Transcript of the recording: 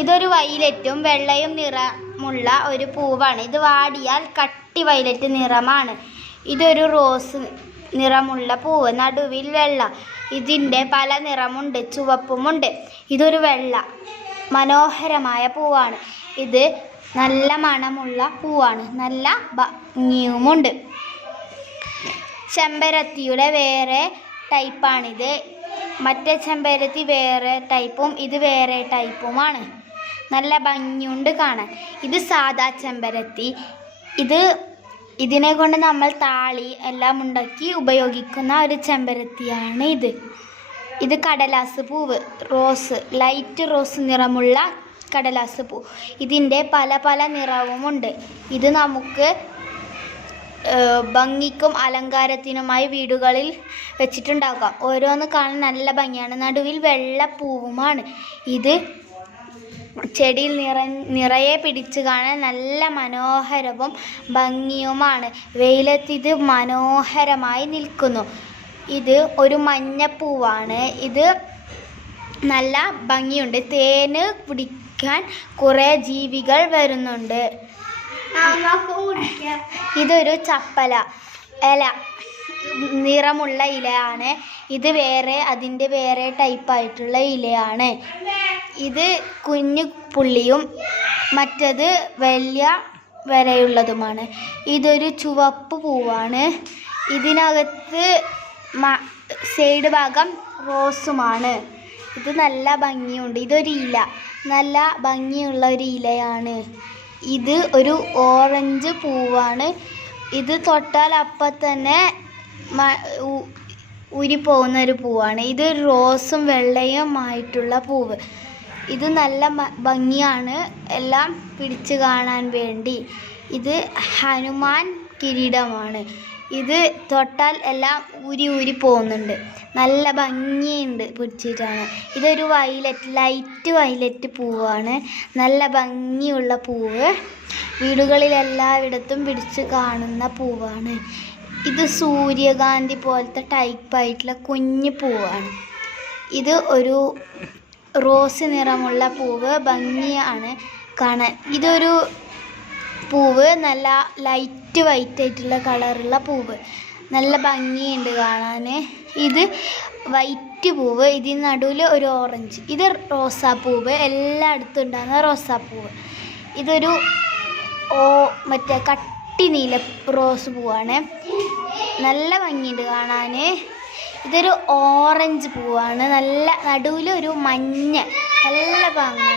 ഇതൊരു വയലറ്റും വെള്ളയും നിറമുള്ള ഒരു പൂവാണ്. ഇത് വാടിയാൽ കട്ടി വയലറ്റ് നിറമാണ്. ഇതൊരു റോസ് നിറമുള്ള പൂവ്, നടുവിൽ വെള്ള. ഇതിൻ്റെ പല നിറമുണ്ട്, ചുവപ്പുമുണ്ട്. ഇതൊരു വെള്ള മനോഹരമായ പൂവാണ്. ഇത് നല്ല മണമുള്ള പൂവാണ്, നല്ല ഭംഗിയുമുണ്ട്. ചെമ്പരത്തിയുടെ വേറെ ടൈപ്പാണിത്. മറ്റേ ചെമ്പരത്തി വേറെ ടൈപ്പും ഇത് വേറെ ടൈപ്പുമാണ്. നല്ല ഭംഗിയുണ്ട് കാണാൻ. ഇത് സാദാ ചെമ്പരത്തി. ഇതിനെ കൊണ്ട് നമ്മൾ താളി എല്ലാം ഉണ്ടാക്കി ഉപയോഗിക്കുന്ന ഒരു ചെമ്പരത്തിയാണ് ഇത്. ഇത് കടലാസ് പൂവ്, റോസ്, ലൈറ്റ് റോസ് നിറമുള്ള കടലാസ് പൂ. ഇതിൻ്റെ പല പല നിറവുമുണ്ട്. ഇത് നമുക്ക് ഭംഗിക്കും അലങ്കാരത്തിനുമായി വീടുകളിൽ വെച്ചിട്ടുണ്ടാക്കാം. ഓരോന്ന് കാണാൻ നല്ല ഭംഗിയാണ്. നടുവിൽ വെള്ളപ്പൂവുമാണ്. ഇത് ചെടിയിൽ നിറയെ പിടിച്ച് കാണാൻ നല്ല മനോഹരവും ഭംഗിയുമാണ്. വെയിലത്ത് ഇത് മനോഹരമായി നിൽക്കുന്നു. ഇത് ഒരു മഞ്ഞപ്പൂവാണ്. ഇത് നല്ല ഭംഗിയുണ്ട്. തേന് പിടിക്കാൻ കുറേ ജീവികൾ വരുന്നുണ്ട്. ഇതൊരു ചപ്പല ഇല നിറമുള്ള ഇലയാണ്. ഇത് വേറെ, അതിൻ്റെ വേറെ ടൈപ്പായിട്ടുള്ള ഇലയാണ്. ഇത് കുഞ്ഞു പുള്ളിയും മറ്റത് വലിയ വരയുള്ളതുമാണ്. ഇതൊരു ചുവപ്പ് പൂവാണ്. ഇതിനകത്ത് സൈഡ് ഭാഗം റോസുമാണ്. ഇത് നല്ല ഭംഗിയുണ്ട്. ഇതൊരു ഇല, നല്ല ഭംഗിയുള്ള ഒരു ഇലയാണ്. ഇത് ഒരു ഓറഞ്ച് പൂവാണ്. ഇത് തൊട്ടാൽ അപ്പം തന്നെ ഊരിപ്പോകുന്ന ഒരു പൂവാണ്. ഇത് റോസും വെള്ളയുമായിട്ടുള്ള പൂവ്. ഇത് നല്ല ഭംഗിയാണ് എല്ലാം പിടിച്ച് കാണാൻ വേണ്ടി. ഇത് ഹനുമാൻ കിരീടമാണ്. ഇത് തൊട്ടാൽ എല്ലാം ഊരി പോകുന്നുണ്ട്. നല്ല ഭംഗിയുണ്ട് പിടിച്ചിട്ടാണ്. ഇതൊരു വയലറ്റ്, ലൈറ്റ് വയലറ്റ് പൂവാണ്. നല്ല ഭംഗിയുള്ള പൂവ്. വീടുകളിലെല്ലായിടത്തും പിടിച്ച് കാണുന്ന പൂവാണ്. ഇത് സൂര്യകാന്തി പോലത്തെ ടൈപ്പായിട്ടുള്ള കുഞ്ഞു പൂവാണ്. ഇത് ഒരു റോസ് നിറമുള്ള പൂവ്, ഭംഗിയാണ് കാണാൻ. ഇതൊരു പൂവ്, നല്ല ലൈറ്റ് വൈറ്റ് ആയിട്ടുള്ള കളറുള്ള പൂവ്, നല്ല ഭംഗിയുണ്ട് കാണാൻ. ഇത് വൈറ്റ് പൂവ്, ഇതിന് നടുവിൽ ഒരു ഓറഞ്ച്. ഇത് റോസാപ്പൂവ്, എല്ലായിടത്തും ഉണ്ടാകുന്ന റോസാപ്പൂവ്. ഇതൊരു മറ്റേ കട്ടി നീല റോസ് പൂവാണ്. നല്ല ഭംഗിയുണ്ട് കാണാൻ. ഇതൊരു ഓറഞ്ച് പൂവാണ്. നല്ല നടുവിൽ ഒരു മഞ്ഞ, നല്ല ഭംഗി.